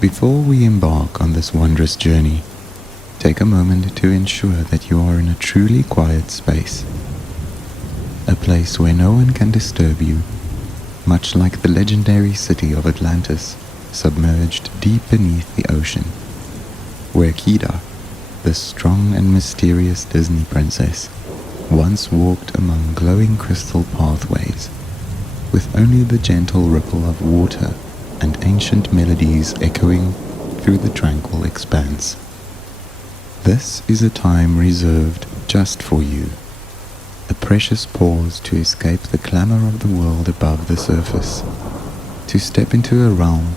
Before we embark on this wondrous journey, take a moment to ensure that you are in a truly quiet space. A place where no one can disturb you, much like the legendary city of Atlantis, submerged deep beneath the ocean, where Kida, the strong and mysterious Disney princess, once walked among glowing crystal pathways, with only the gentle ripple of water and ancient melodies echoing through the tranquil expanse. This is a time reserved just for you, a precious pause to escape the clamor of the world above the surface, to step into a realm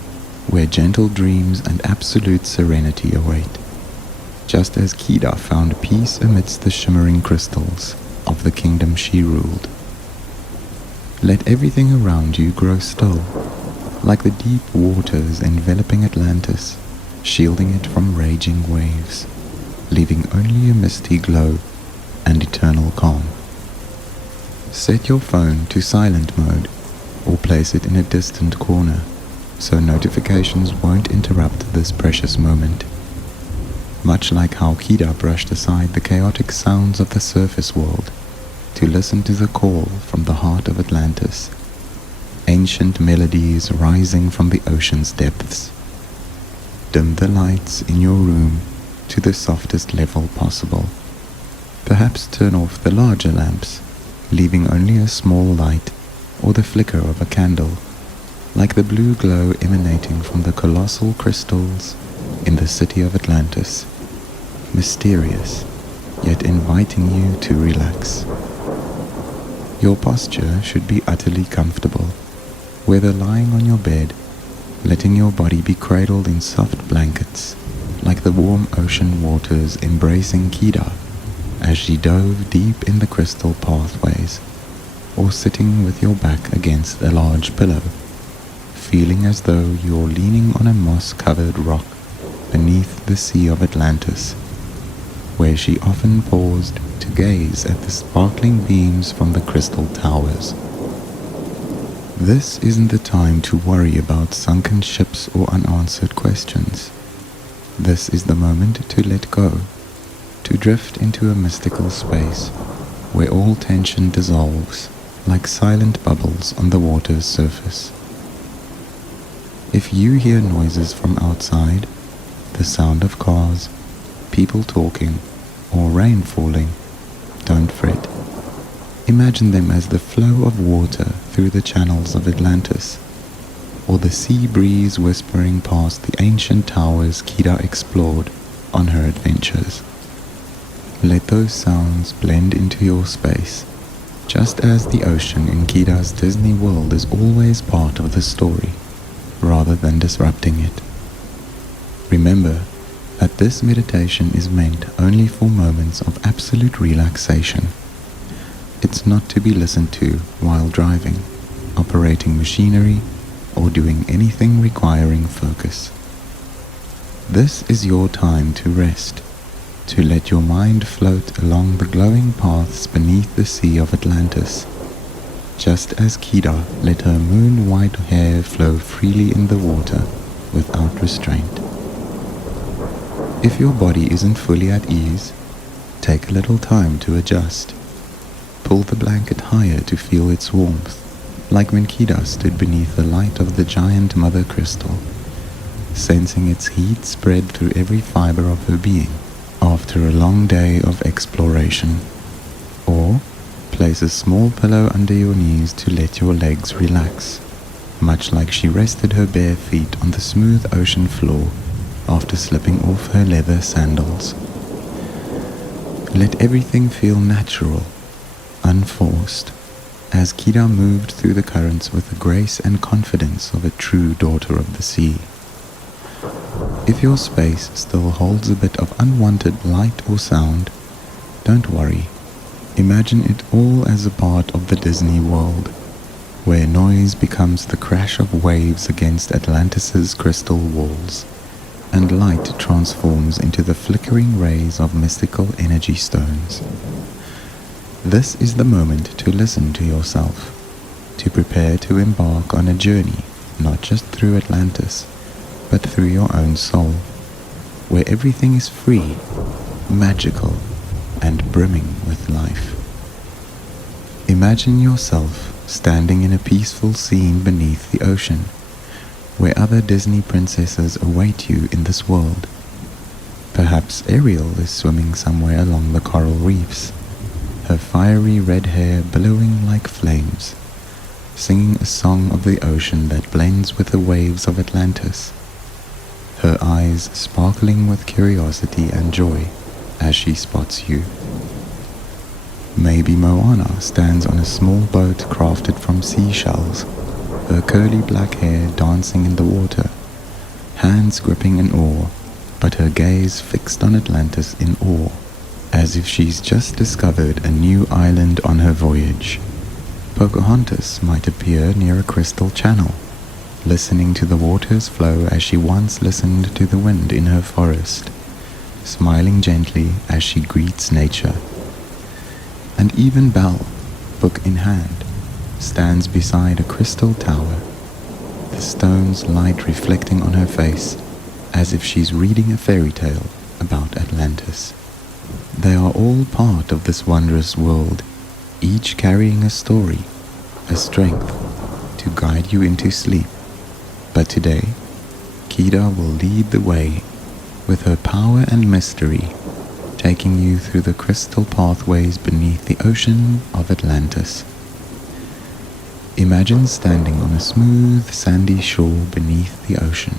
where gentle dreams and absolute serenity await, just as Kida found peace amidst the shimmering crystals of the kingdom she ruled. Let everything around you grow still, like the deep waters enveloping Atlantis, shielding it from raging waves, leaving only a misty glow and eternal calm. Set your phone to silent mode or place it in a distant corner so notifications won't interrupt this precious moment. Much like how Kida brushed aside the chaotic sounds of the surface world to listen to the call from the heart of Atlantis, ancient melodies rising from the ocean's depths. Dim the lights in your room to the softest level possible. Perhaps turn off the larger lamps, leaving only a small light or the flicker of a candle, like the blue glow emanating from the colossal crystals in the city of Atlantis, mysterious, yet inviting you to relax. Your posture should be utterly comfortable, whether lying on your bed, letting your body be cradled in soft blankets, like the warm ocean waters embracing Kida as she dove deep in the crystal pathways, or sitting with your back against a large pillow, feeling as though you're leaning on a moss-covered rock beneath the Sea of Atlantis, where she often paused to gaze at the sparkling beams from the crystal towers. This isn't the time to worry about sunken ships or unanswered questions. This is the moment to let go, to drift into a mystical space where all tension dissolves like silent bubbles on the water's surface. If you hear noises from outside, the sound of cars, people talking, or rain falling, don't fret. Imagine them as the flow of water through the channels of Atlantis, or the sea breeze whispering past the ancient towers Kida explored on her adventures. Let those sounds blend into your space, just as the ocean in Kida's Disney world is always part of the story, rather than disrupting it. Remember that this meditation is meant only for moments of absolute relaxation. It's not to be listened to while driving, operating machinery, or doing anything requiring focus. This is your time to rest, to let your mind float along the glowing paths beneath the Sea of Atlantis, just as Kida let her moon-white hair flow freely in the water without restraint. If your body isn't fully at ease, take a little time to adjust. Pull the blanket higher to feel its warmth, like when Kida stood beneath the light of the giant mother crystal, sensing its heat spread through every fiber of her being after a long day of exploration. Or place a small pillow under your knees to let your legs relax, much like she rested her bare feet on the smooth ocean floor after slipping off her leather sandals. Let everything feel natural, unforced, as Kida moved through the currents with the grace and confidence of a true daughter of the sea. If your space still holds a bit of unwanted light or sound, don't worry. Imagine it all as a part of the Disney world, where noise becomes the crash of waves against Atlantis' crystal walls, and light transforms into the flickering rays of mystical energy stones. This is the moment to listen to yourself, to prepare to embark on a journey not just through Atlantis, but through your own soul, where everything is free, magical, and brimming with life. Imagine yourself standing in a peaceful scene beneath the ocean, where other Disney princesses await you in this world. Perhaps Ariel is swimming somewhere along the coral reefs, her fiery red hair billowing like flames, singing a song of the ocean that blends with the waves of Atlantis, her eyes sparkling with curiosity and joy as she spots you. Maybe Moana stands on a small boat crafted from seashells, her curly black hair dancing in the water, hands gripping an oar, but her gaze fixed on Atlantis in awe, as if she's just discovered a new island on her voyage. Pocahontas might appear near a crystal channel, listening to the water's flow as she once listened to the wind in her forest, smiling gently as she greets nature. And even Belle, book in hand, stands beside a crystal tower, the stone's light reflecting on her face as if she's reading a fairy tale about Atlantis. They are all part of this wondrous world, each carrying a story, a strength to guide you into sleep. But today, Kida will lead the way with her power and mystery, taking you through the crystal pathways beneath the ocean of Atlantis. Imagine standing on a smooth, sandy shore beneath the ocean,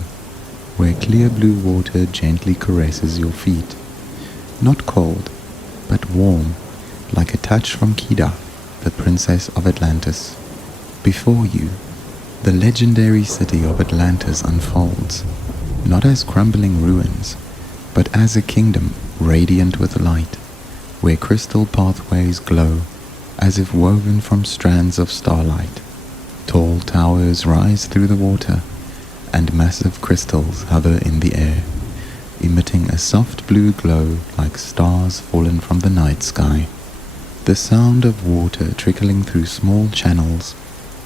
where clear blue water gently caresses your feet, not cold, but warm, like a touch from Kida, the princess of Atlantis. Before you, the legendary city of Atlantis unfolds, not as crumbling ruins, but as a kingdom radiant with light, where crystal pathways glow as if woven from strands of starlight. Tall towers rise through the water, and massive crystals hover in the air, emitting a soft blue glow like stars fallen from the night sky. The sound of water trickling through small channels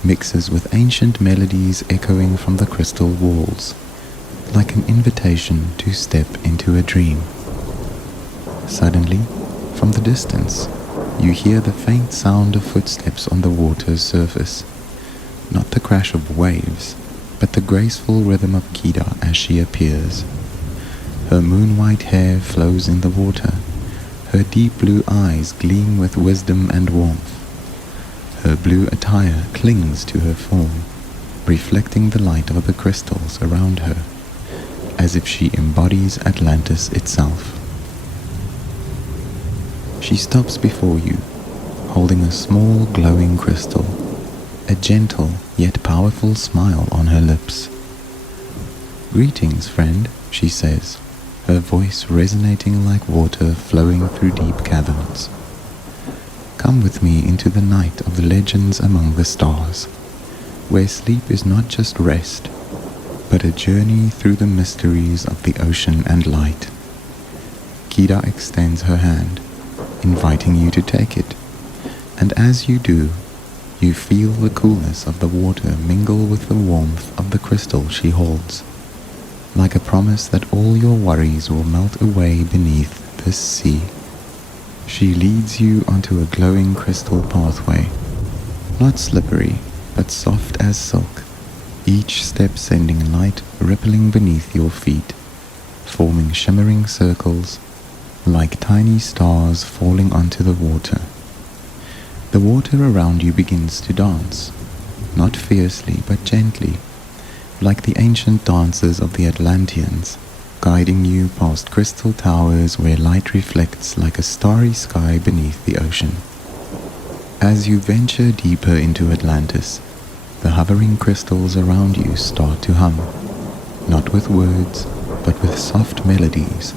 mixes with ancient melodies echoing from the crystal walls, like an invitation to step into a dream. Suddenly, from the distance, you hear the faint sound of footsteps on the water's surface, not the crash of waves, but the graceful rhythm of Kida as she appears. Her moon-white hair flows in the water, her deep blue eyes gleam with wisdom and warmth. Her blue attire clings to her form, reflecting the light of the crystals around her, as if she embodies Atlantis itself. She stops before you, holding a small glowing crystal, a gentle yet powerful smile on her lips. "Greetings, friend," she says, her voice resonating like water flowing through deep caverns. "Come with me into the night of the legends among the stars, where sleep is not just rest, but a journey through the mysteries of the ocean and light." Kida extends her hand, inviting you to take it, and as you do, you feel the coolness of the water mingle with the warmth of the crystal she holds, like a promise that all your worries will melt away beneath this sea. She leads you onto a glowing crystal pathway, not slippery, but soft as silk, each step sending light rippling beneath your feet, forming shimmering circles like tiny stars falling onto the water. The water around you begins to dance, not fiercely but gently, like the ancient dances of the Atlanteans, guiding you past crystal towers where light reflects like a starry sky beneath the ocean. As you venture deeper into Atlantis, the hovering crystals around you start to hum, not with words, but with soft melodies,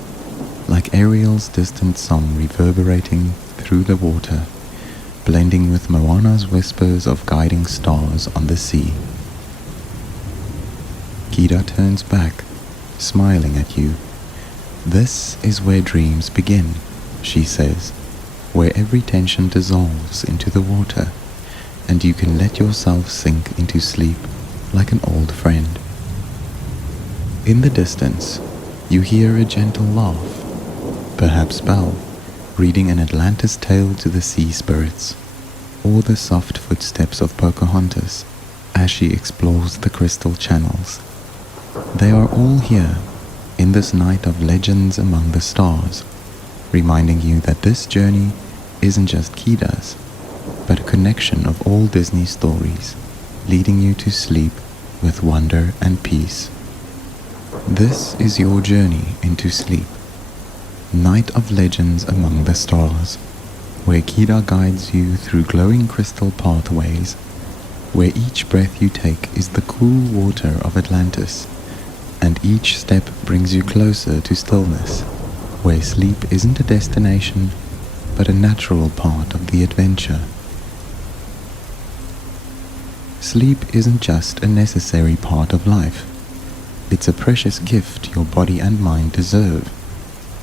like Ariel's distant song reverberating through the water, blending with Moana's whispers of guiding stars on the sea. Kida turns back, smiling at you. "This is where dreams begin," she says, "where every tension dissolves into the water, and you can let yourself sink into sleep like an old friend." In the distance, you hear a gentle laugh, perhaps Belle, reading an Atlantis tale to the sea spirits, or the soft footsteps of Pocahontas as she explores the crystal channels. They are all here, in this night of legends among the stars, reminding you that this journey isn't just Kida's, but a connection of all Disney stories, leading you to sleep with wonder and peace. This is your journey into sleep, Night of Legends Among the Stars, where Kida guides you through glowing crystal pathways, where each breath you take is the cool water of Atlantis, and each step brings you closer to stillness, where sleep isn't a destination, but a natural part of the adventure. Sleep isn't just a necessary part of life. It's a precious gift your body and mind deserve,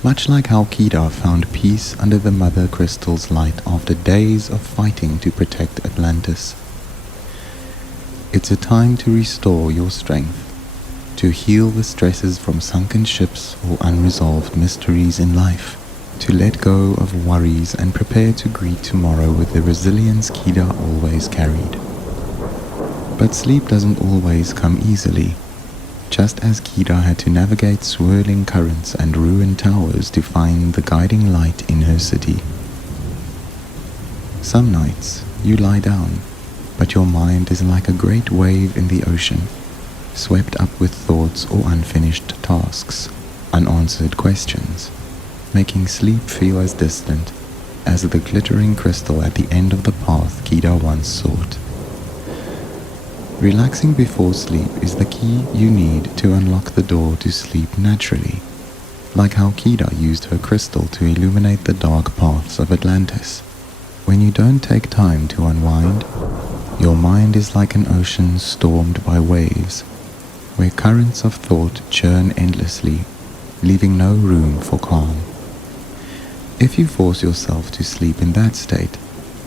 much like how Kida found peace under the Mother Crystal's light after days of fighting to protect Atlantis. It's a time to restore your strength, to heal the stresses from sunken ships or unresolved mysteries in life, to let go of worries and prepare to greet tomorrow with the resilience Kida always carried. But sleep doesn't always come easily, just as Kida had to navigate swirling currents and ruined towers to find the guiding light in her city. Some nights you lie down, but your mind is like a great wave in the ocean, swept up with thoughts or unfinished tasks, unanswered questions, making sleep feel as distant as the glittering crystal at the end of the path Kida once sought. Relaxing before sleep is the key you need to unlock the door to sleep naturally, like how Kida used her crystal to illuminate the dark paths of Atlantis. When you don't take time to unwind, your mind is like an ocean stormed by waves, where currents of thought churn endlessly, leaving no room for calm. If you force yourself to sleep in that state,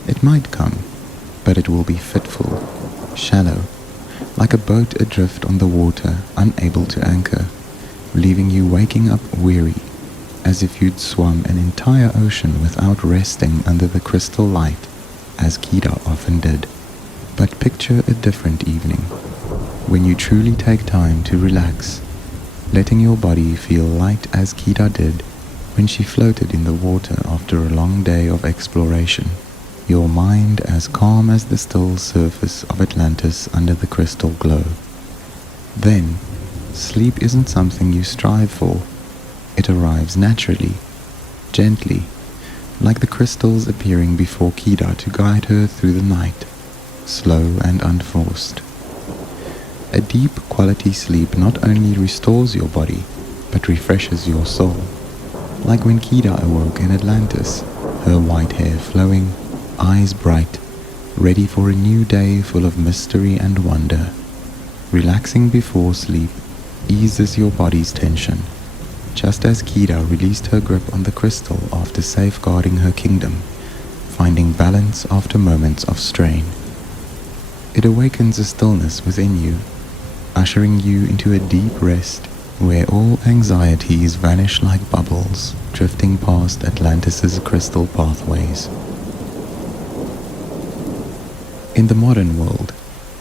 it might come, but it will be fitful, shallow, like a boat adrift on the water, unable to anchor, leaving you waking up weary, as if you'd swum an entire ocean without resting under the crystal light, as Kida often did. But picture a different evening, when you truly take time to relax, letting your body feel light as Kida did when she floated in the water after a long day of exploration. Your mind as calm as the still surface of Atlantis under the crystal glow. Then, sleep isn't something you strive for. It arrives naturally, gently, like the crystals appearing before Kida to guide her through the night, slow and unforced. A deep quality sleep not only restores your body, but refreshes your soul, like when Kida awoke in Atlantis, her white hair flowing, eyes bright, ready for a new day full of mystery and wonder. Relaxing before sleep eases your body's tension, just as Kida released her grip on the crystal after safeguarding her kingdom, finding balance after moments of strain. It awakens a stillness within you, ushering you into a deep rest where all anxieties vanish like bubbles drifting past Atlantis' crystal pathways. In the modern world,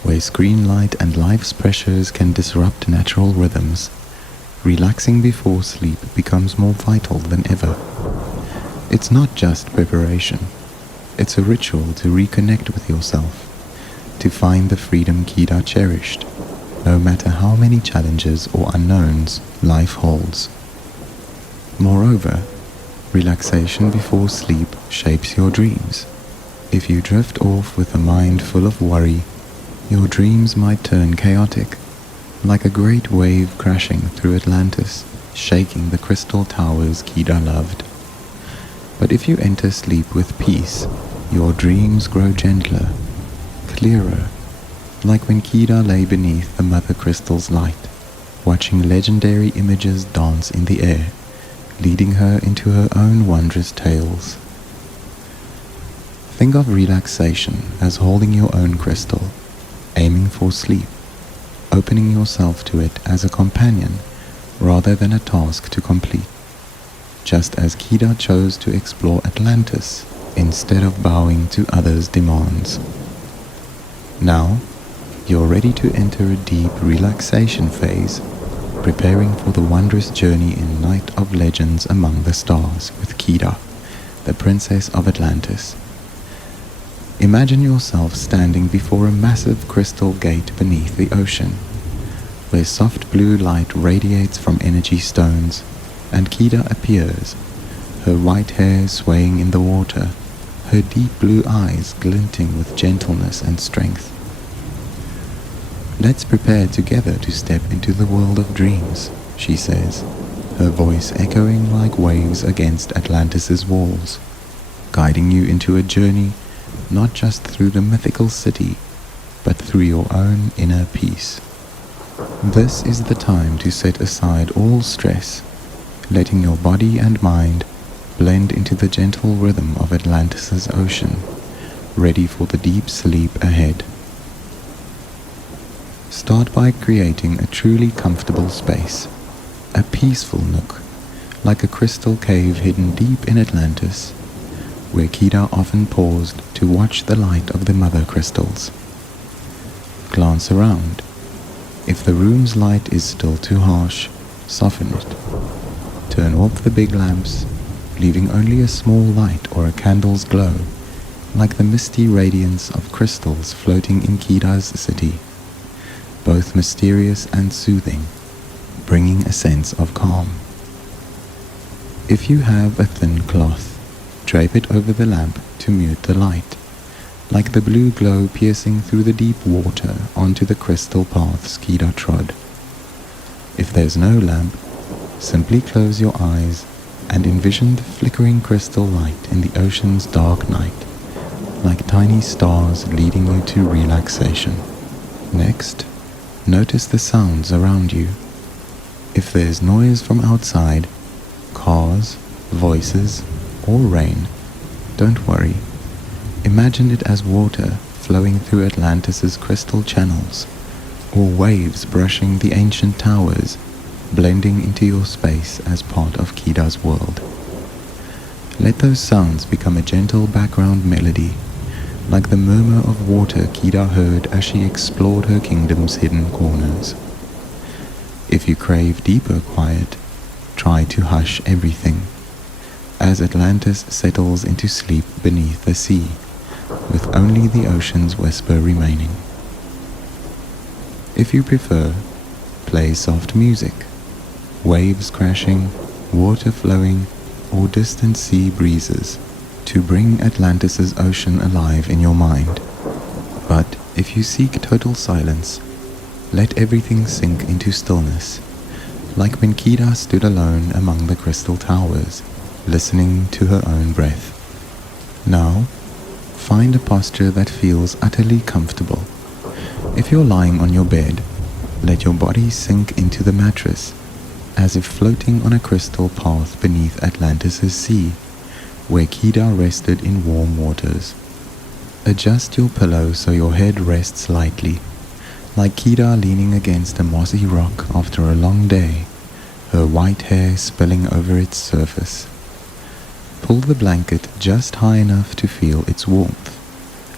where screen light and life's pressures can disrupt natural rhythms, relaxing before sleep becomes more vital than ever. It's not just preparation, it's a ritual to reconnect with yourself, to find the freedom Kida cherished, no matter how many challenges or unknowns life holds. Moreover, relaxation before sleep shapes your dreams. If you drift off with a mind full of worry, your dreams might turn chaotic, like a great wave crashing through Atlantis, shaking the crystal towers Kida loved. But if you enter sleep with peace, your dreams grow gentler, clearer, like when Kida lay beneath the Mother Crystal's light, watching legendary images dance in the air, leading her into her own wondrous tales. Think of relaxation as holding your own crystal, aiming for sleep, opening yourself to it as a companion rather than a task to complete, just as Kida chose to explore Atlantis instead of bowing to others' demands. Now, you're ready to enter a deep relaxation phase, preparing for the wondrous journey in Night of Legends Among the Stars with Kida, the Princess of Atlantis. Imagine yourself standing before a massive crystal gate beneath the ocean, where soft blue light radiates from energy stones, and Kida appears, her white hair swaying in the water, her deep blue eyes glinting with gentleness and strength. "Let's prepare together to step into the world of dreams," she says, her voice echoing like waves against Atlantis' walls, guiding you into a journey not just through the mythical city, but through your own inner peace. This is the time to set aside all stress, letting your body and mind blend into the gentle rhythm of Atlantis' ocean, ready for the deep sleep ahead. Start by creating a truly comfortable space, a peaceful nook, like a crystal cave hidden deep in Atlantis, where Kida often paused to watch the light of the mother crystals. Glance around. If the room's light is still too harsh, soften it. Turn off the big lamps, leaving only a small light or a candle's glow, like the misty radiance of crystals floating in Kida's city, both mysterious and soothing, bringing a sense of calm. If you have a thin cloth, drape it over the lamp to mute the light, like the blue glow piercing through the deep water onto the crystal paths Kida trod. If there's no lamp, simply close your eyes and envision the flickering crystal light in the ocean's dark night, like tiny stars leading you to relaxation. Next, notice the sounds around you. If there's noise from outside, cars, voices, or rain, don't worry. Imagine it as water flowing through Atlantis' crystal channels, or waves brushing the ancient towers, blending into your space as part of Kida's world. Let those sounds become a gentle background melody, like the murmur of water Kida heard as she explored her kingdom's hidden corners. If you crave deeper quiet, try to hush everything, as Atlantis settles into sleep beneath the sea, with only the ocean's whisper remaining. If you prefer, play soft music, waves crashing, water flowing, or distant sea breezes, to bring Atlantis' ocean alive in your mind. But if you seek total silence, let everything sink into stillness, like when Kida stood alone among the crystal towers, listening to her own breath. Now, find a posture that feels utterly comfortable. If you're lying on your bed, let your body sink into the mattress, as if floating on a crystal path beneath Atlantis' sea, where Kida rested in warm waters. Adjust your pillow so your head rests lightly, like Kida leaning against a mossy rock after a long day, her white hair spilling over its surface. Pull the blanket just high enough to feel its warmth,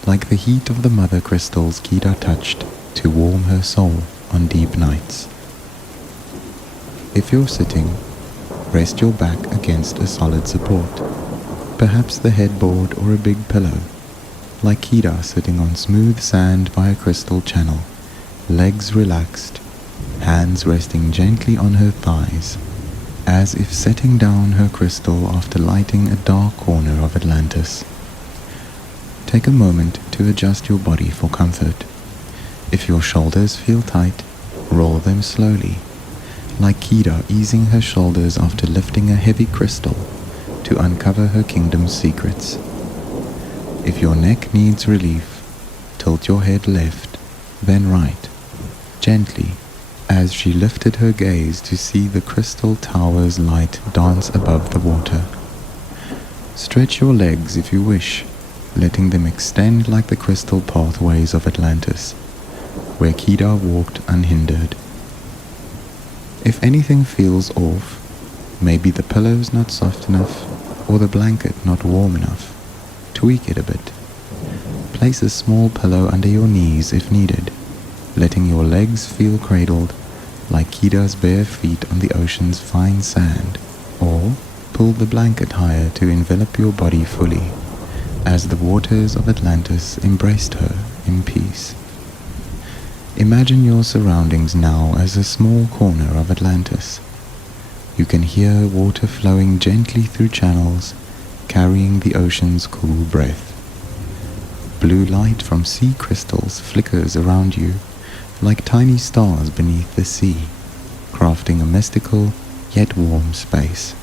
like the heat of the mother crystals Kida touched to warm her soul on deep nights. If you're sitting, rest your back against a solid support, perhaps the headboard or a big pillow, like Kida sitting on smooth sand by a crystal channel, legs relaxed, hands resting gently on her thighs, as if setting down her crystal after lighting a dark corner of Atlantis. Take a moment to adjust your body for comfort. If your shoulders feel tight, roll them slowly, like Kida easing her shoulders after lifting a heavy crystal to uncover her kingdom's secrets. If your neck needs relief, tilt your head left, then right, gently, as she lifted her gaze to see the crystal tower's light dance above the water. Stretch your legs if you wish, letting them extend like the crystal pathways of Atlantis, where Kida walked unhindered. If anything feels off, maybe the pillow's not soft enough or the blanket not warm enough, tweak it a bit. Place a small pillow under your knees if needed, letting your legs feel cradled like Kida's bare feet on the ocean's fine sand, or pull the blanket higher to envelop your body fully, as the waters of Atlantis embraced her in peace. Imagine your surroundings now as a small corner of Atlantis. You can hear water flowing gently through channels, carrying the ocean's cool breath. Blue light from sea crystals flickers around you like tiny stars beneath the sea, crafting a mystical yet warm space.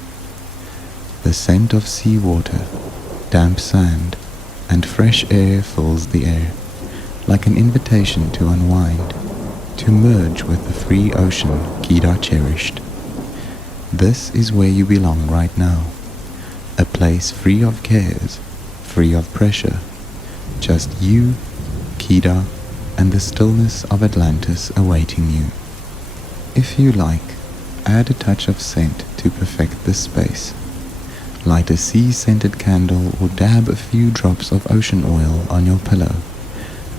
The scent of seawater, damp sand, and fresh air fills the air, like an invitation to unwind, to merge with the free ocean Kida cherished. This is where you belong right now, a place free of cares, free of pressure, just you, Kida, and the stillness of Atlantis awaiting you. If you like, add a touch of scent to perfect the space. Light a sea-scented candle or dab a few drops of ocean oil on your pillow,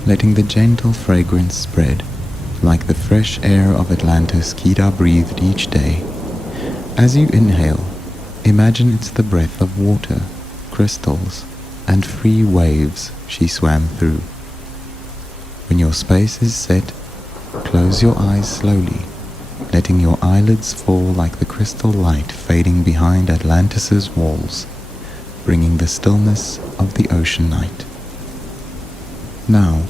letting the gentle fragrance spread, like the fresh air of Atlantis Kida breathed each day. As you inhale, imagine it's the breath of water, crystals, and free waves she swam through. When your space is set, close your eyes slowly, letting your eyelids fall like the crystal light fading behind Atlantis's walls, bringing the stillness of the ocean night. Now,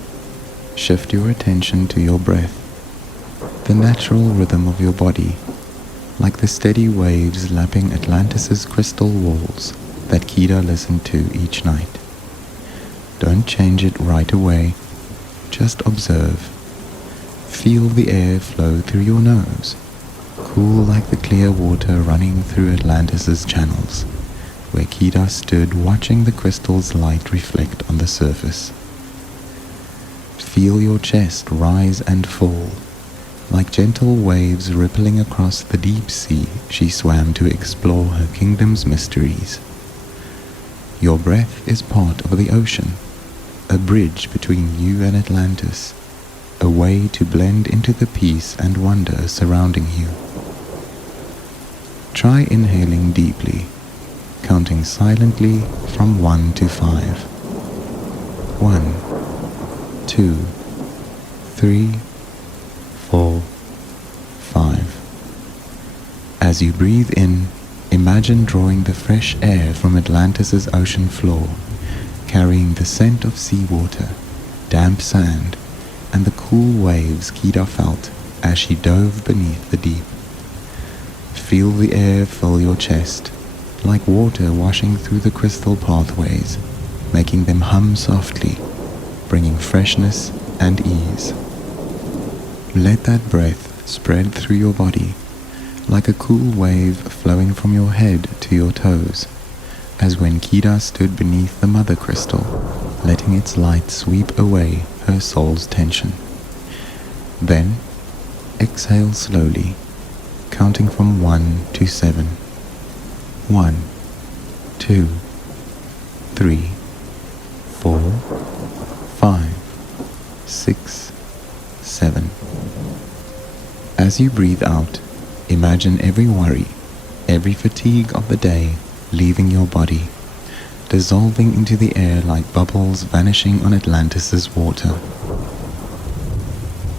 shift your attention to your breath, the natural rhythm of your body, like the steady waves lapping Atlantis's crystal walls that Kida listened to each night. Don't change it right away, just observe. Feel the air flow through your nose, cool like the clear water running through Atlantis's channels, where Kida stood watching the crystal's light reflect on the surface. Feel your chest rise and fall, like gentle waves rippling across the deep sea she swam to explore her kingdom's mysteries. Your breath is part of the ocean, a bridge between you and Atlantis, a way to blend into the peace and wonder surrounding you. Try inhaling deeply, counting silently from 1 to 5. 1, 2, 3, 4, 5. As you breathe in, imagine drawing the fresh air from Atlantis's ocean floor, carrying the scent of seawater, damp sand, and the cool waves Kida felt as she dove beneath the deep. Feel the air fill your chest, like water washing through the crystal pathways, making them hum softly, bringing freshness and ease. Let that breath spread through your body, like a cool wave flowing from your head to your toes, as when Kida stood beneath the mother crystal, letting its light sweep away her soul's tension. Then, exhale slowly, counting from 1 to 7. 1, 2, 3, 4, 5, 6, 7. As you breathe out, imagine every worry, every fatigue of the day leaving your body, dissolving into the air like bubbles vanishing on Atlantis's water.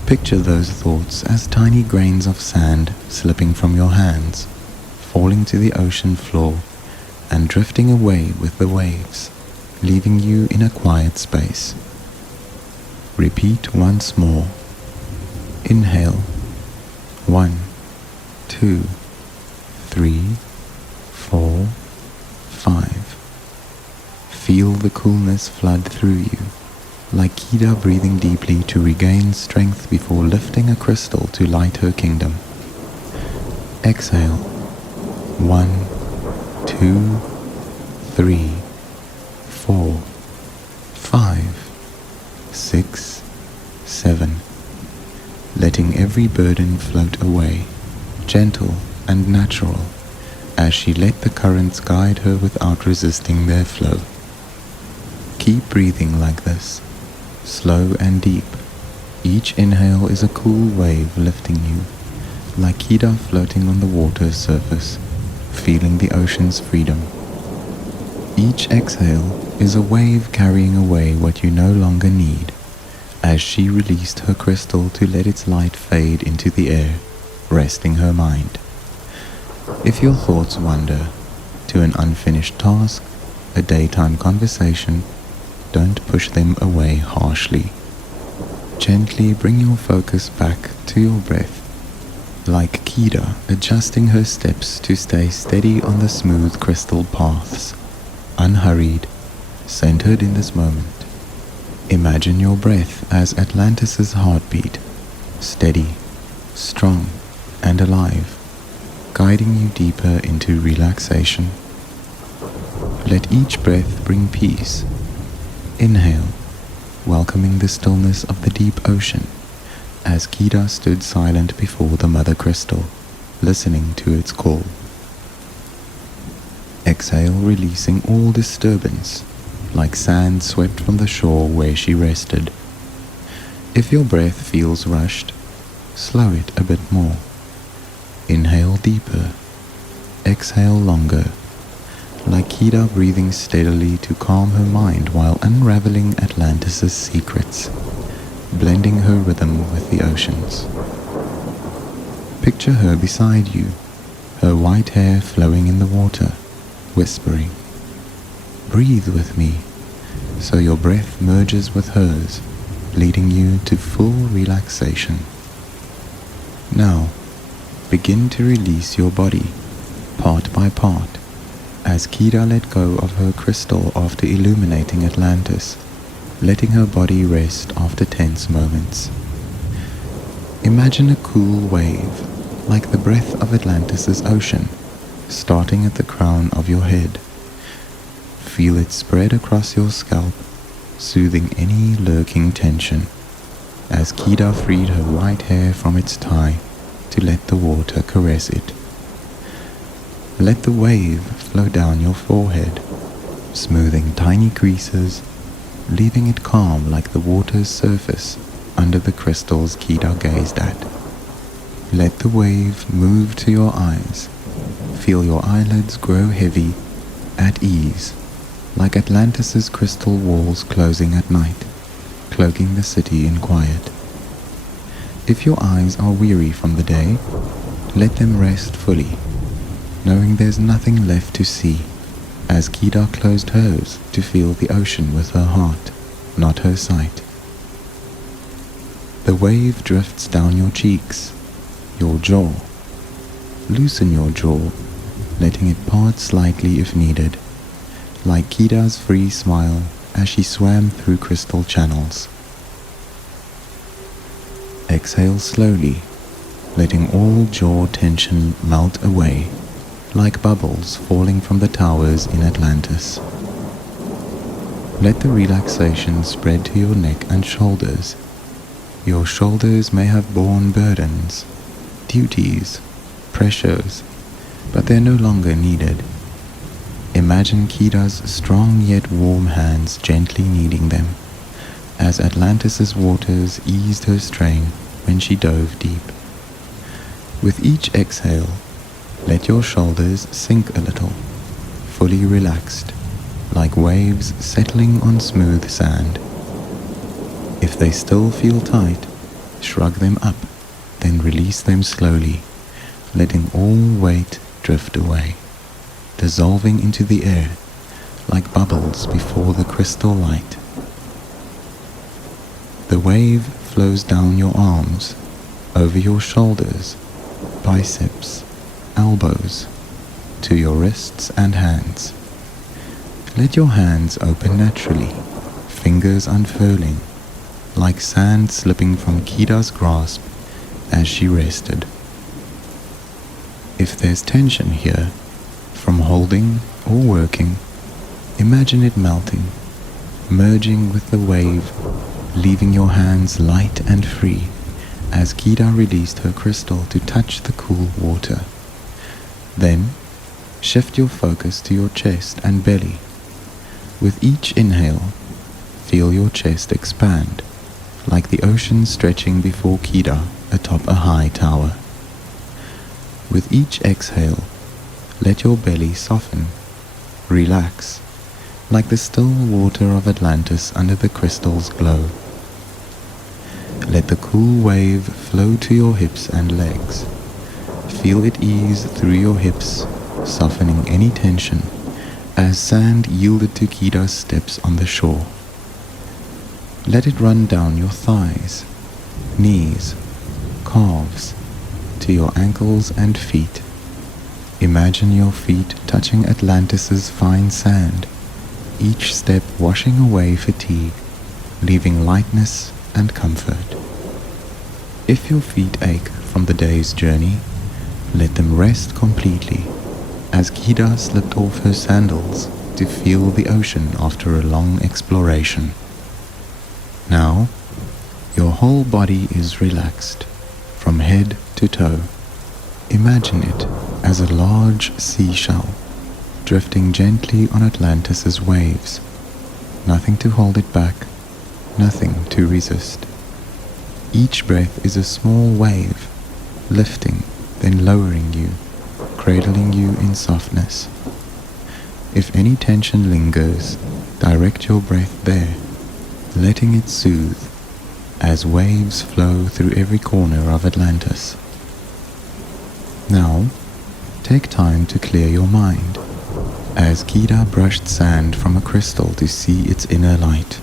Picture those thoughts as tiny grains of sand slipping from your hands, falling to the ocean floor and drifting away with the waves, leaving you in a quiet space. Repeat once more. Inhale. 1, 2, 3, 4, 5. Feel the coolness flood through you, like Kida breathing deeply to regain strength before lifting a crystal to light her kingdom. Exhale. 1, 2, 3, 4, 5, 6, 7. Letting every burden float away, gentle and natural, as she let the currents guide her without resisting their flow. Keep breathing like this, slow and deep. Each inhale is a cool wave lifting you, like Kida floating on the water's surface, feeling the ocean's freedom. Each exhale is a wave carrying away what you no longer need, as she released her crystal to let its light fade into the air, resting her mind. If your thoughts wander to an unfinished task, a daytime conversation, don't push them away harshly. Gently bring your focus back to your breath, like Kida adjusting her steps to stay steady on the smooth crystal paths, unhurried, centered in this moment. Imagine your breath as Atlantis's heartbeat, steady, strong, and alive, guiding you deeper into relaxation. Let each breath bring peace. Inhale, welcoming the stillness of the deep ocean, as Kida stood silent before the mother crystal, listening to its call. Exhale, releasing all disturbance, like sand swept from the shore where she rested. If your breath feels rushed, slow it a bit more. Inhale deeper, exhale longer, like Kida breathing steadily to calm her mind while unraveling Atlantis's secrets, blending her rhythm with the oceans. Picture her beside you, her white hair flowing in the water, whispering, "Breathe with me," so your breath merges with hers, leading you to full relaxation. Now, begin to release your body, part by part, as Kida let go of her crystal after illuminating Atlantis, letting her body rest after tense moments. Imagine a cool wave, like the breath of Atlantis's ocean, starting at the crown of your head. Feel it spread across your scalp, soothing any lurking tension, as Kida freed her white hair from its tie to let the water caress it. Let the wave flow down your forehead, smoothing tiny creases, leaving it calm like the water's surface under the crystals Kida gazed at. Let the wave move to your eyes. Feel your eyelids grow heavy, at ease, like Atlantis's crystal walls closing at night, cloaking the city in quiet. If your eyes are weary from the day, let them rest fully, knowing there's nothing left to see, as Kida closed hers to feel the ocean with her heart, not her sight. The wave drifts down your cheeks, your jaw. Loosen your jaw, letting it part slightly if needed, like Kida's free smile as she swam through crystal channels. Exhale slowly, letting all jaw tension melt away, like bubbles falling from the towers in Atlantis. Let the relaxation spread to your neck and shoulders. Your shoulders may have borne burdens, duties, pressures, but they're no longer needed. Imagine Kida's strong yet warm hands gently kneading them, as Atlantis's waters eased her strain when she dove deep. With each exhale, let your shoulders sink a little, fully relaxed, like waves settling on smooth sand. If they still feel tight, shrug them up, then release them slowly, letting all weight drift away, dissolving into the air like bubbles before the crystal light. The wave flows down your arms, over your shoulders, biceps, elbows, to your wrists and hands. Let your hands open naturally, fingers unfurling, like sand slipping from Kida's grasp as she rested. If there's tension here, from holding or working, imagine it melting, merging with the wave, leaving your hands light and free, as Kida released her crystal to touch the cool water. Then, shift your focus to your chest and belly. With each inhale, feel your chest expand, like the ocean stretching before Kida atop a high tower. With each exhale, let your belly soften, relax, like the still water of Atlantis under the crystal's glow. Let the cool wave flow to your hips and legs. Feel it ease through your hips, softening any tension, as sand yielded to Kida's steps on the shore. Let it run down your thighs, knees, calves, to your ankles and feet. Imagine your feet touching Atlantis's fine sand, each step washing away fatigue, leaving lightness and comfort. If your feet ache from the day's journey, let them rest completely, as Kida slipped off her sandals to feel the ocean after a long exploration. Now, your whole body is relaxed, from head to toe. Imagine it as a large seashell, drifting gently on Atlantis's waves. Nothing to hold it back, nothing to resist. Each breath is a small wave, lifting, then lowering you, cradling you in softness. If any tension lingers, direct your breath there, letting it soothe, as waves flow through every corner of Atlantis. Now, take time to clear your mind, as Kida brushed sand from a crystal to see its inner light.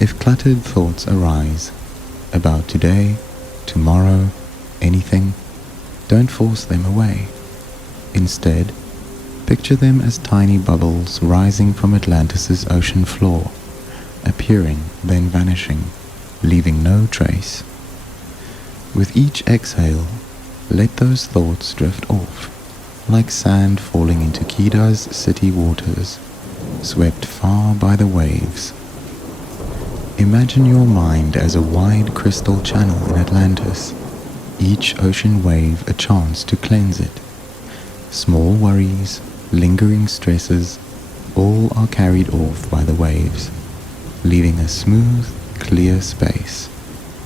If cluttered thoughts arise, about today, tomorrow, anything, don't force them away. Instead, picture them as tiny bubbles rising from Atlantis's ocean floor, appearing, then vanishing, leaving no trace. With each exhale, let those thoughts drift off, like sand falling into Kida's city waters, swept far by the waves. Imagine your mind as a wide crystal channel in Atlantis, each ocean wave a chance to cleanse it. Small worries, lingering stresses, all are carried off by the waves, leaving a smooth, clear space,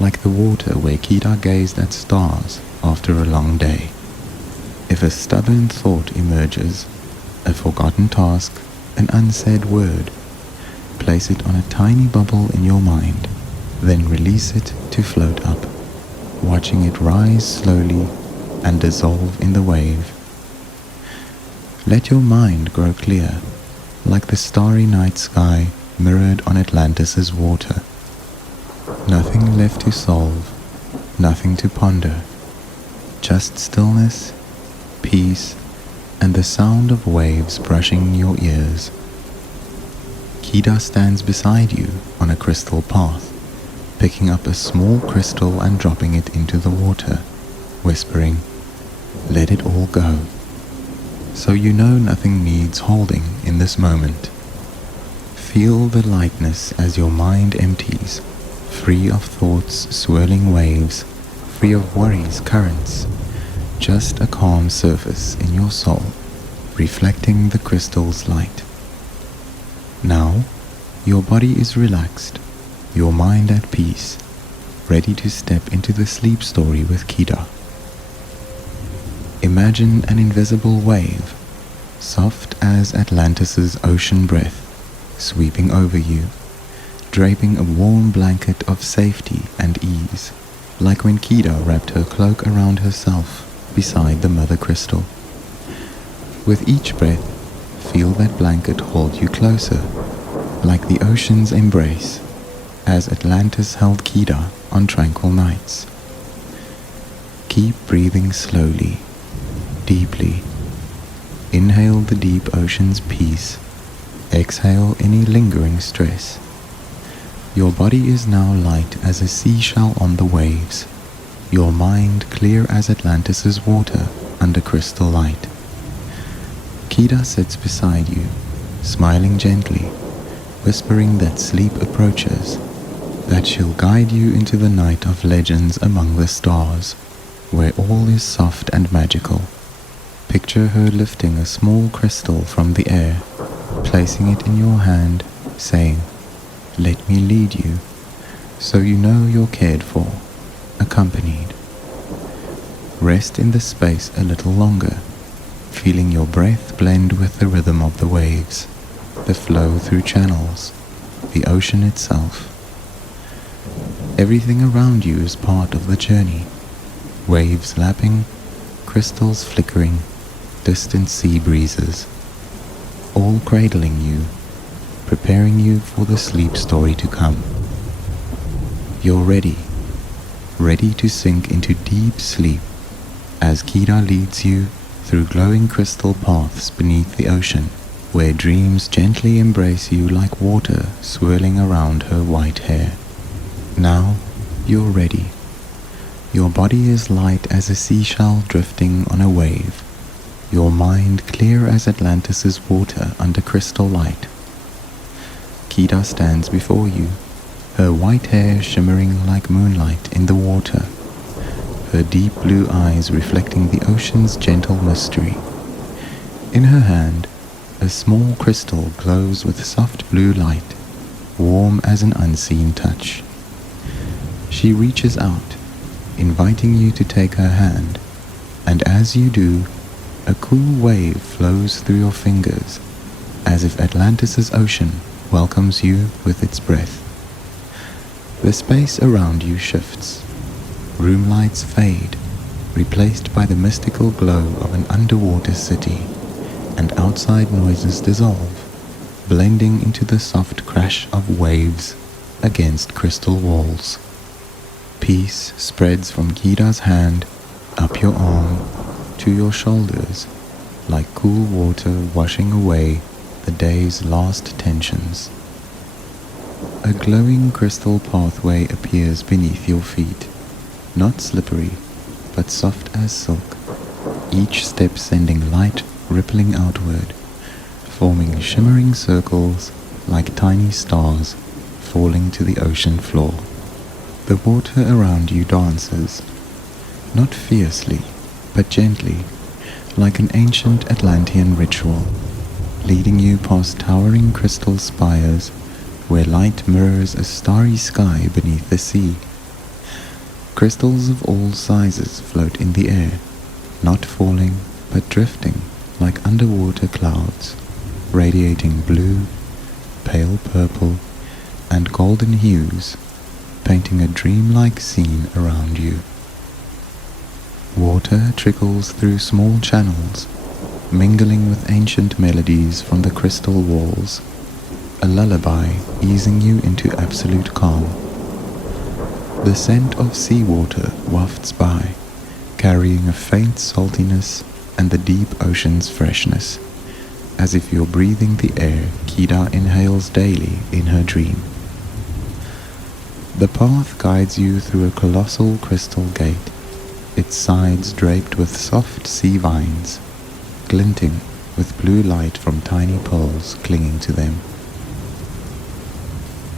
like the water where Kida gazed at stars after a long day. If a stubborn thought emerges, a forgotten task, an unsaid word, place it on a tiny bubble in your mind, then release it to float up, watching it rise slowly and dissolve in the wave. Let your mind grow clear, like the starry night sky mirrored on Atlantis's water. Nothing left to solve, nothing to ponder, just stillness, peace, and the sound of waves brushing your ears. Kida stands beside you on a crystal path, picking up a small crystal and dropping it into the water, whispering, "Let it all go." So you know nothing needs holding in this moment. Feel the lightness as your mind empties, free of thoughts swirling waves, free of worries currents, just a calm surface in your soul, reflecting the crystal's light. Now, your body is relaxed, your mind at peace, ready to step into the sleep story with Kida. Imagine an invisible wave, soft as Atlantis's ocean breath, sweeping over you, draping a warm blanket of safety and ease, like when Kida wrapped her cloak around herself beside the mother crystal. With each breath, feel that blanket hold you closer, like the ocean's embrace, as Atlantis held Kida on tranquil nights. Keep breathing slowly, deeply. Inhale the deep ocean's peace. Exhale any lingering stress. Your body is now light as a seashell on the waves. Your mind clear as Atlantis's water under crystal light. Kida sits beside you, smiling gently, whispering that sleep approaches, that she'll guide you into the night of legends among the stars, where all is soft and magical. Picture her lifting a small crystal from the air, placing it in your hand, saying, "Let me lead you," so you know you're cared for, accompanied. Rest in the space a little longer, feeling your breath blend with the rhythm of the waves, the flow through channels, the ocean itself. Everything around you is part of the journey. Waves lapping, crystals flickering, distant sea breezes, all cradling you, preparing you for the sleep story to come. You're ready to sink into deep sleep as Kida leads you through glowing crystal paths beneath the ocean, where dreams gently embrace you like water swirling around her white hair. Now you're ready. Your body is light as a seashell drifting on a wave, your mind clear as Atlantis' water under crystal light. Kida stands before you, her white hair shimmering like moonlight in the water, her deep blue eyes reflecting the ocean's gentle mystery. In her hand, a small crystal glows with soft blue light, warm as an unseen touch. She reaches out, inviting you to take her hand, and as you do, a cool wave flows through your fingers, as if Atlantis' ocean welcomes you with its breath. The space around you shifts. Room lights fade, replaced by the mystical glow of an underwater city, and outside noises dissolve, blending into the soft crash of waves against crystal walls. Peace spreads from Kida's hand, up your arm, to your shoulders, like cool water washing away the day's last tensions. A glowing crystal pathway appears beneath your feet, not slippery, but soft as silk, each step sending light rippling outward, forming shimmering circles like tiny stars falling to the ocean floor. The water around you dances, not fiercely, but gently, like an ancient Atlantean ritual, leading you past towering crystal spires where light mirrors a starry sky beneath the sea. Crystals of all sizes float in the air, not falling, but drifting like underwater clouds, radiating blue, pale purple, and golden hues, painting a dreamlike scene around you. Water trickles through small channels, mingling with ancient melodies from the crystal walls, a lullaby easing you into absolute calm. The scent of seawater wafts by, carrying a faint saltiness and the deep ocean's freshness, as if you're breathing the air Kida inhales daily in her dream. The path guides you through a colossal crystal gate, its sides draped with soft sea vines, glinting with blue light from tiny pearls clinging to them.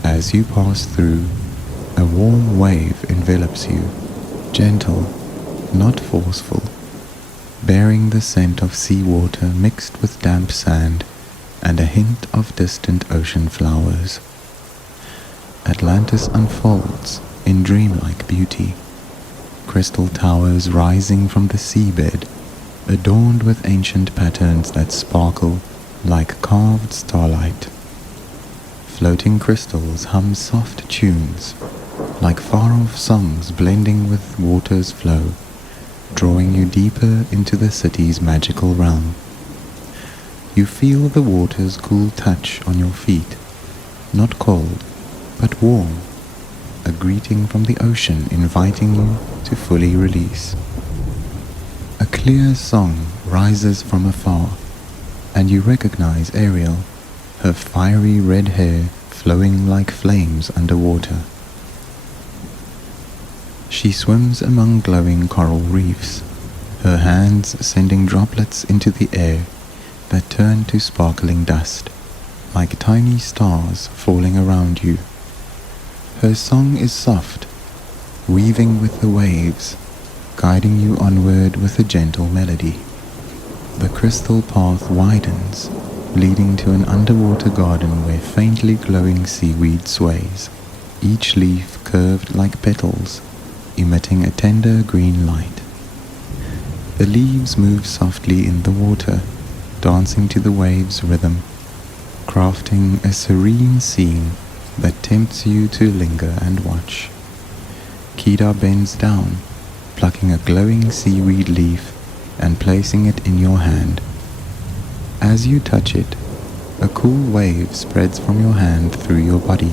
As you pass through, a warm wave envelops you, gentle, not forceful, bearing the scent of seawater mixed with damp sand and a hint of distant ocean flowers. Atlantis unfolds in dreamlike beauty, crystal towers rising from the seabed, adorned with ancient patterns that sparkle like carved starlight. Floating crystals hum soft tunes, like far-off songs blending with water's flow, drawing you deeper into the city's magical realm. You feel the water's cool touch on your feet, not cold, but warm, a greeting from the ocean inviting you to fully release. A clear song rises from afar, and you recognize Ariel, her fiery red hair flowing like flames underwater. She swims among glowing coral reefs, her hands sending droplets into the air that turn to sparkling dust, like tiny stars falling around you. Her song is soft, weaving with the waves, guiding you onward with a gentle melody. The crystal path widens, leading to an underwater garden where faintly glowing seaweed sways, each leaf curved like petals, emitting a tender green light. The leaves move softly in the water, dancing to the waves' rhythm, crafting a serene scene that tempts you to linger and watch. Kida bends down, plucking a glowing seaweed leaf and placing it in your hand. As you touch it, a cool wave spreads from your hand through your body,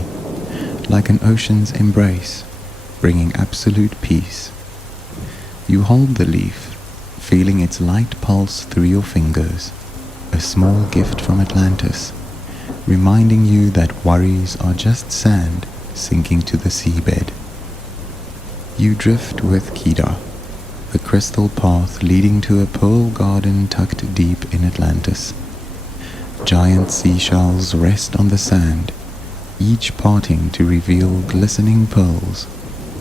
like an ocean's embrace, bringing absolute peace. You hold the leaf, feeling its light pulse through your fingers, a small gift from Atlantis, reminding you that worries are just sand sinking to the seabed. You drift with Kida, the crystal path leading to a pearl garden tucked deep in Atlantis. Giant seashells rest on the sand, each parting to reveal glistening pearls,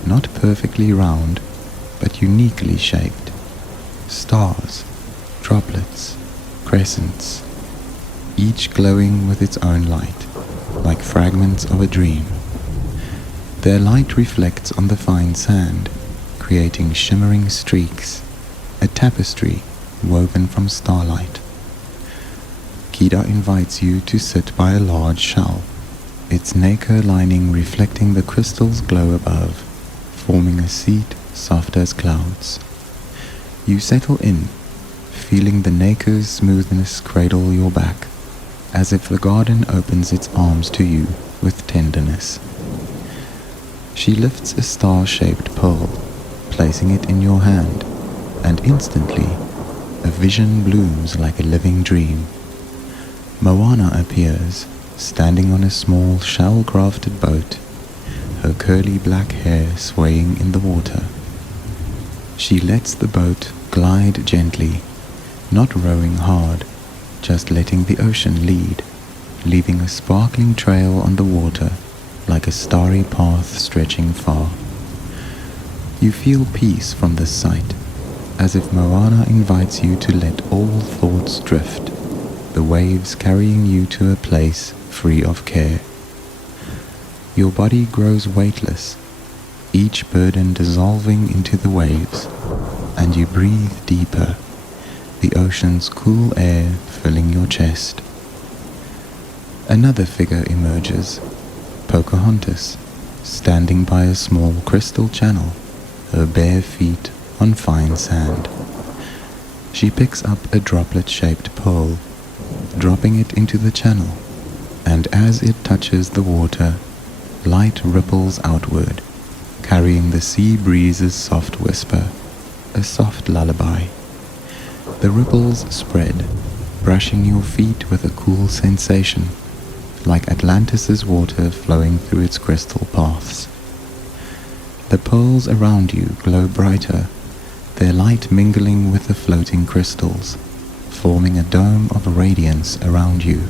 not perfectly round, but uniquely shaped. Stars, droplets, crescents, each glowing with its own light, like fragments of a dream. Their light reflects on the fine sand, creating shimmering streaks, a tapestry woven from starlight. Kida invites you to sit by a large shell, its nacre lining reflecting the crystal's glow above, forming a seat soft as clouds. You settle in, feeling the nacre's smoothness cradle your back, as if the garden opens its arms to you with tenderness. She lifts a star-shaped pearl, placing it in your hand, and instantly, a vision blooms like a living dream. Moana appears, standing on a small shell-crafted boat, her curly black hair swaying in the water. She lets the boat glide gently, not rowing hard, just letting the ocean lead, leaving a sparkling trail on the water like a starry path stretching far. You feel peace from this sight, as if Moana invites you to let all thoughts drift, the waves carrying you to a place free of care. Your body grows weightless, each burden dissolving into the waves, and you breathe deeper, the ocean's cool air filling your chest. Another figure emerges, Pocahontas, standing by a small crystal channel, her bare feet on fine sand. She picks up a droplet-shaped pearl, dropping it into the channel, and as it touches the water, light ripples outward, carrying the sea breeze's soft whisper, a soft lullaby. The ripples spread, brushing your feet with a cool sensation, like Atlantis's water flowing through its crystal paths. The pearls around you glow brighter, their light mingling with the floating crystals, forming a dome of radiance around you,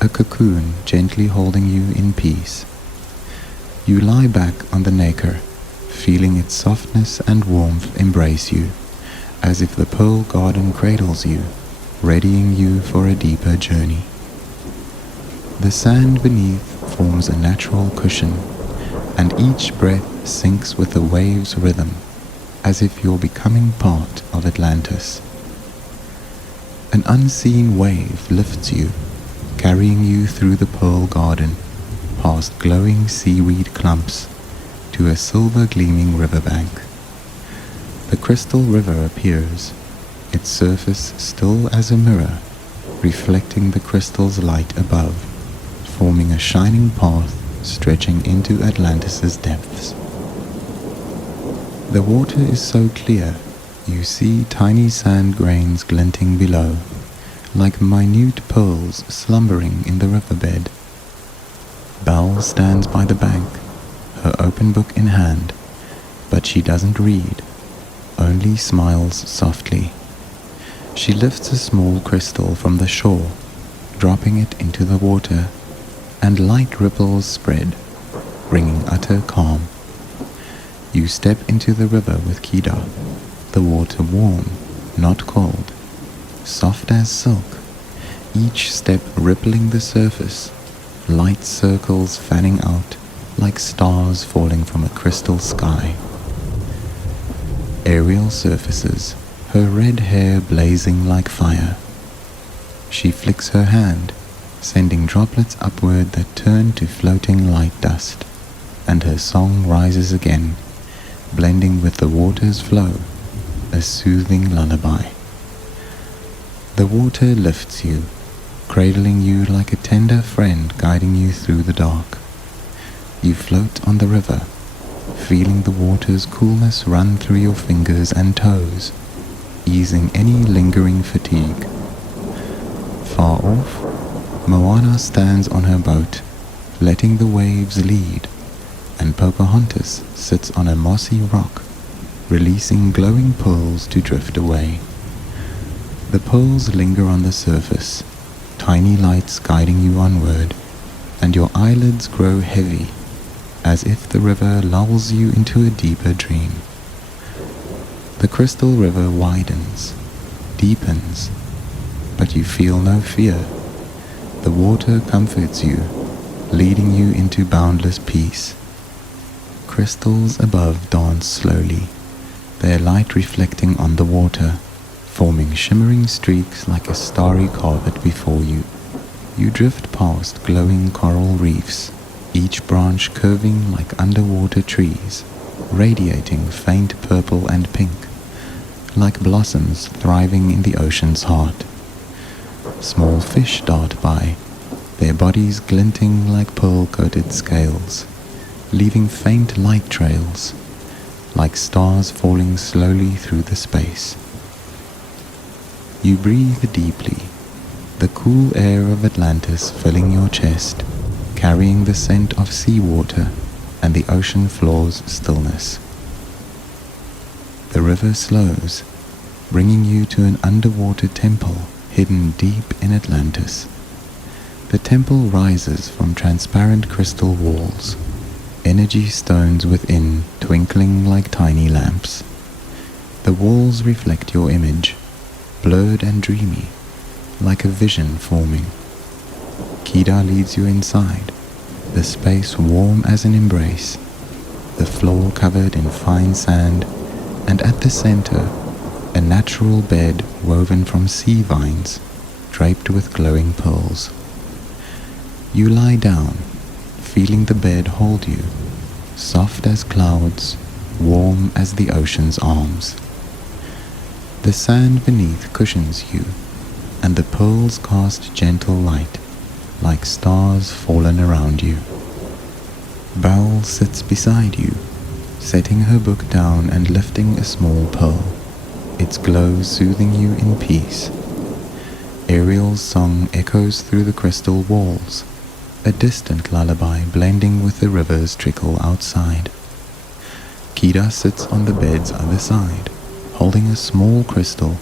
a cocoon gently holding you in peace. You lie back on the nacre, feeling its softness and warmth embrace you, as if the pearl garden cradles you, readying you for a deeper journey. The sand beneath forms a natural cushion, and each breath sinks with the wave's rhythm, as if you're becoming part of Atlantis. An unseen wave lifts you, carrying you through the pearl garden, past glowing seaweed clumps, to a silver-gleaming riverbank. The crystal river appears, its surface still as a mirror, reflecting the crystal's light above, forming a shining path stretching into Atlantis's depths. The water is so clear, you see tiny sand grains glinting below, like minute pearls slumbering in the riverbed. Belle stands by the bank, her open book in hand, but she doesn't read, only smiles softly. She lifts a small crystal from the shore, dropping it into the water, and light ripples spread, bringing utter calm. You step into the river with Kida, the water warm, not cold, soft as silk, each step rippling the surface, light circles fanning out like stars falling from a crystal sky. Ariel surfaces, her red hair blazing like fire. She flicks her hand, sending droplets upward that turn to floating light dust, and her song rises again, blending with the water's flow, a soothing lullaby. The water lifts you, cradling you like a tender friend guiding you through the dark. You float on the river, feeling the water's coolness run through your fingers and toes, easing any lingering fatigue. Far off, Moana stands on her boat, letting the waves lead, and Pocahontas sits on a mossy rock, releasing glowing pearls to drift away. The pearls linger on the surface, tiny lights guiding you onward, and your eyelids grow heavy, as if the river lulls you into a deeper dream. The crystal river widens, deepens, but you feel no fear. The water comforts you, leading you into boundless peace. Crystals above dance slowly, their light reflecting on the water, forming shimmering streaks like a starry carpet before you. You drift past glowing coral reefs, each branch curving like underwater trees, radiating faint purple and pink, like blossoms thriving in the ocean's heart. Small fish dart by, their bodies glinting like pearl-coated scales, leaving faint light trails, like stars falling slowly through the space. You breathe deeply, the cool air of Atlantis filling your chest, carrying the scent of seawater and the ocean floor's stillness. The river slows, bringing you to an underwater temple hidden deep in Atlantis. The temple rises from transparent crystal walls, energy stones within twinkling like tiny lamps. The walls reflect your image, blurred and dreamy, like a vision forming. Kida leads you inside, the space warm as an embrace, the floor covered in fine sand, and at the center, a natural bed woven from sea vines, draped with glowing pearls. You lie down, feeling the bed hold you, soft as clouds, warm as the ocean's arms. The sand beneath cushions you, and the pearls cast gentle light, like stars fallen around you. Belle sits beside you, setting her book down and lifting a small pearl, its glow soothing you in peace. Ariel's song echoes through the crystal walls, a distant lullaby blending with the river's trickle outside. Kida sits on the bed's other side, holding a small crystal,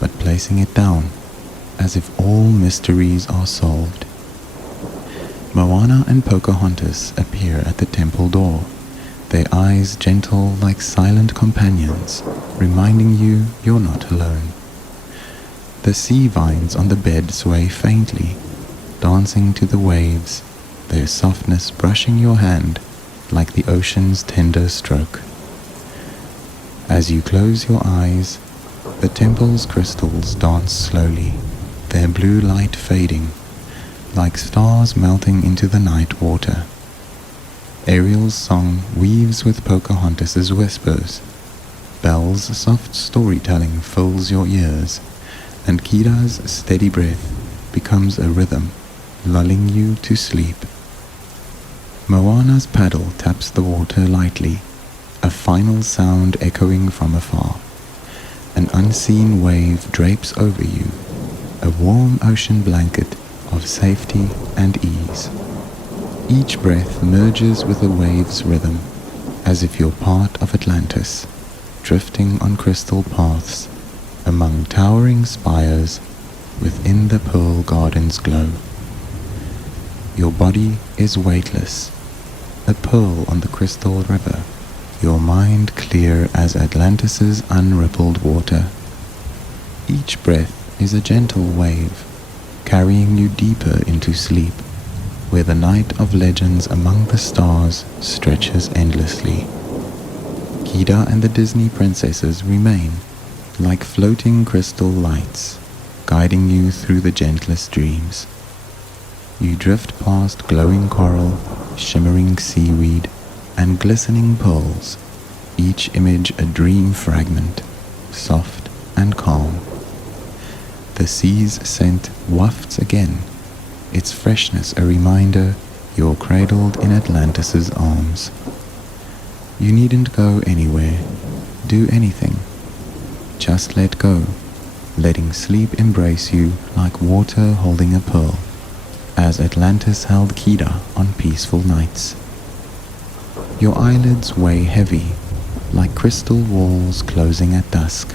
but placing it down, as if all mysteries are solved. Moana and Pocahontas appear at the temple door, their eyes gentle like silent companions, reminding you you're not alone. The sea vines on the bed sway faintly, dancing to the waves, their softness brushing your hand like the ocean's tender stroke. As you close your eyes, the temple's crystals dance slowly, their blue light fading, like stars melting into the night water. Ariel's song weaves with Pocahontas's whispers. Belle's soft storytelling fills your ears, and Kida's steady breath becomes a rhythm, lulling you to sleep. Moana's paddle taps the water lightly, a final sound echoing from afar. An unseen wave drapes over you, a warm ocean blanket of safety and ease. Each breath merges with the wave's rhythm, as if you're part of Atlantis, drifting on crystal paths, among towering spires, within the Pearl Garden's glow. Your body is weightless, a pearl on the crystal river, your mind clear as Atlantis's unrippled water. Each breath is a gentle wave, carrying you deeper into sleep, where the night of legends among the stars stretches endlessly. Kida and the Disney princesses remain, like floating crystal lights, guiding you through the gentlest dreams. You drift past glowing coral, shimmering seaweed, and glistening pearls, each image a dream fragment, soft and calm. The sea's scent wafts again, its freshness a reminder you're cradled in Atlantis's arms. You needn't go anywhere, do anything. Just let go, letting sleep embrace you like water holding a pearl, as Atlantis held Kida on peaceful nights. Your eyelids weigh heavy, like crystal walls closing at dusk,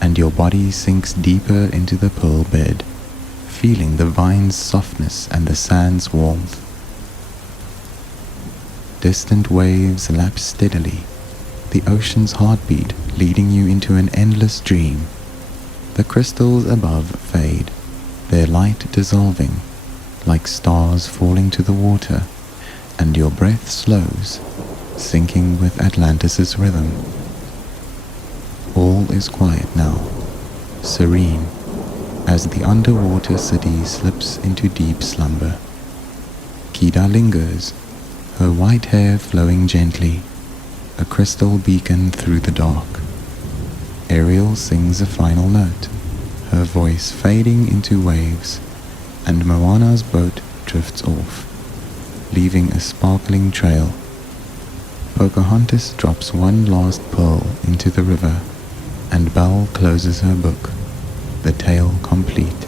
and your body sinks deeper into the pearl bed, feeling the vine's softness and the sand's warmth. Distant waves lap steadily, the ocean's heartbeat leading you into an endless dream. The crystals above fade, their light dissolving, like stars falling to the water, and your breath slows, syncing with Atlantis's rhythm. All is quiet now, serene, as the underwater city slips into deep slumber. Kida lingers, her white hair flowing gently, a crystal beacon through the dark. Ariel sings a final note, her voice fading into waves, and Moana's boat drifts off, leaving a sparkling trail. Pocahontas drops one last pearl into the river, and Belle closes her book, the tale complete.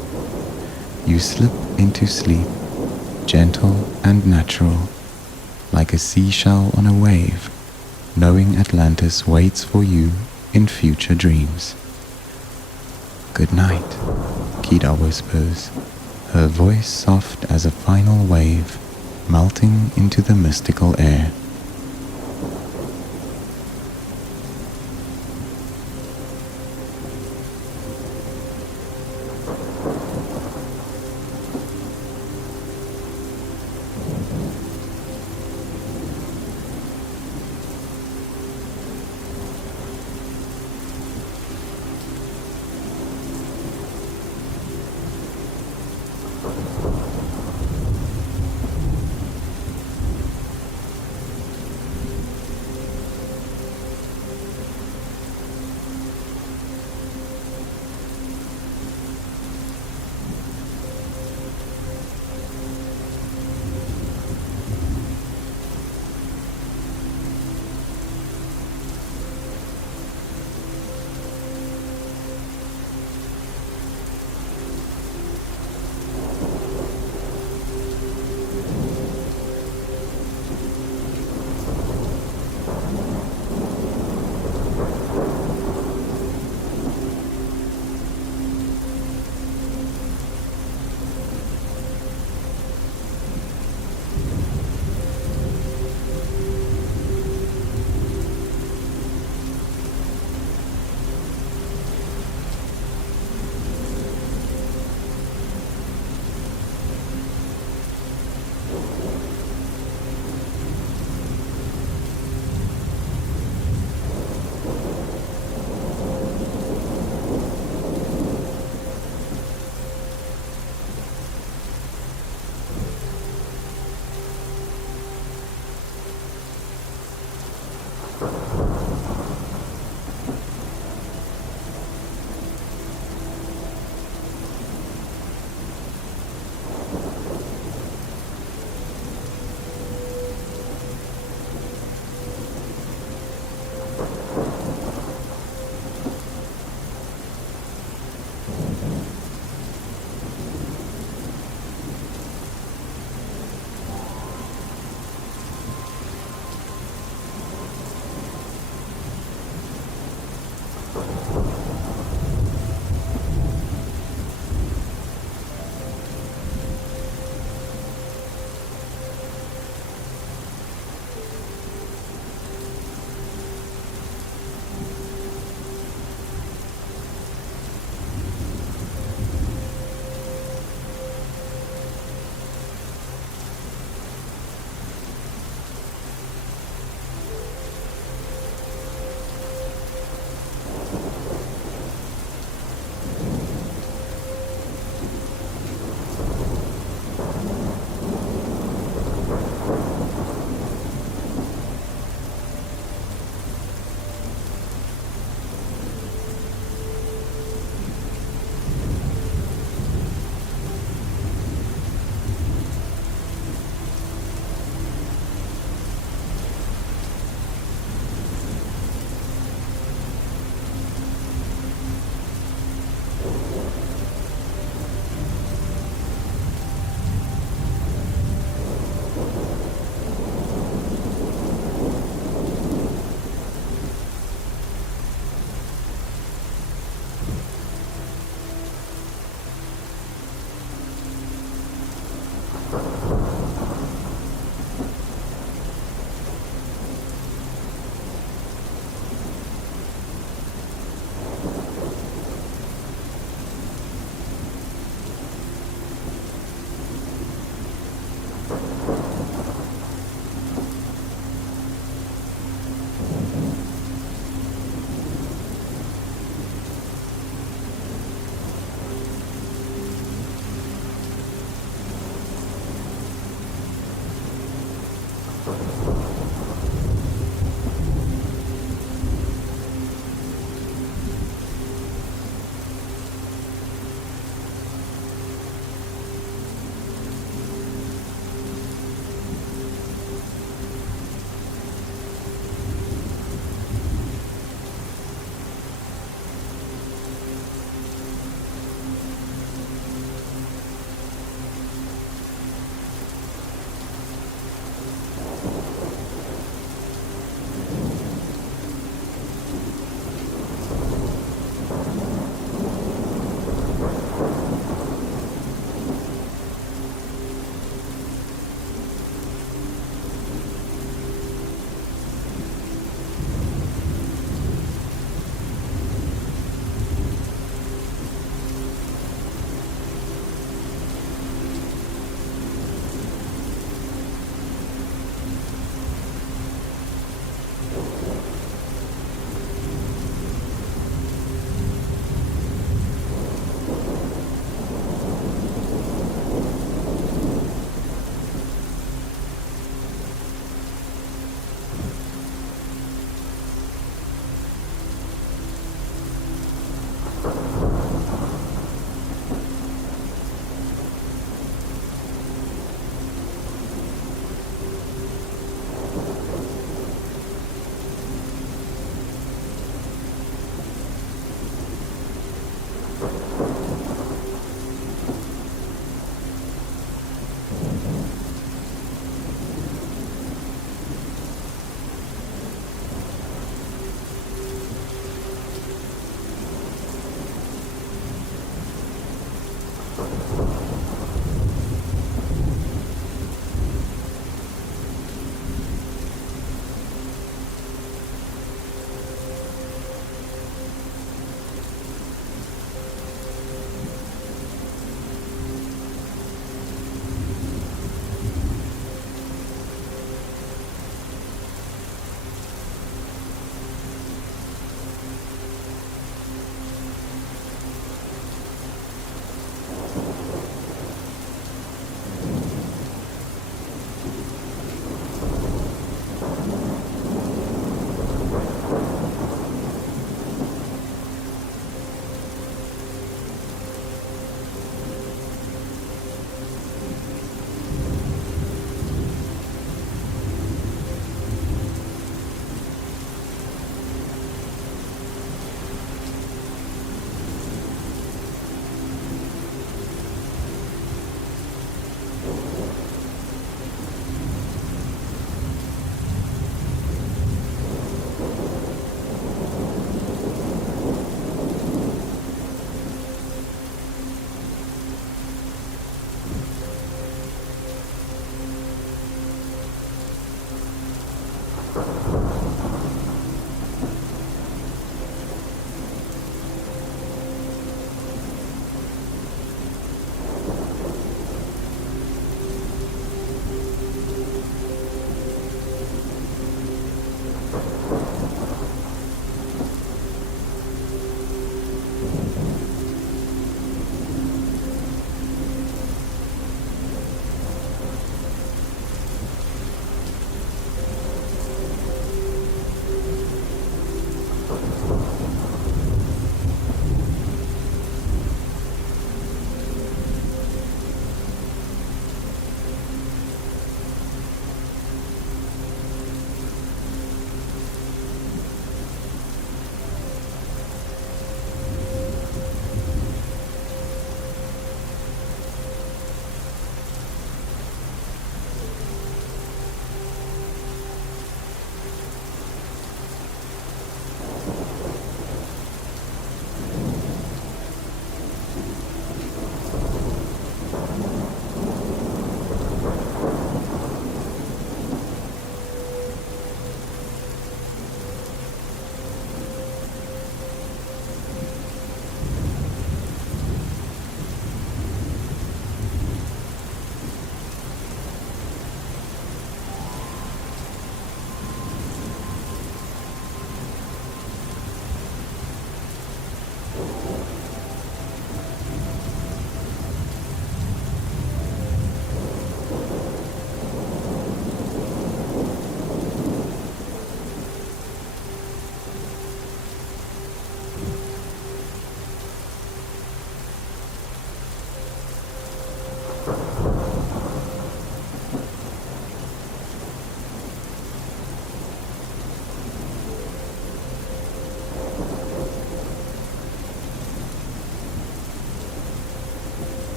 You slip into sleep, gentle and natural, like a seashell on a wave, knowing Atlantis waits for you in future dreams. Good night, Kida whispers, her voice soft as a final wave, melting into the mystical air.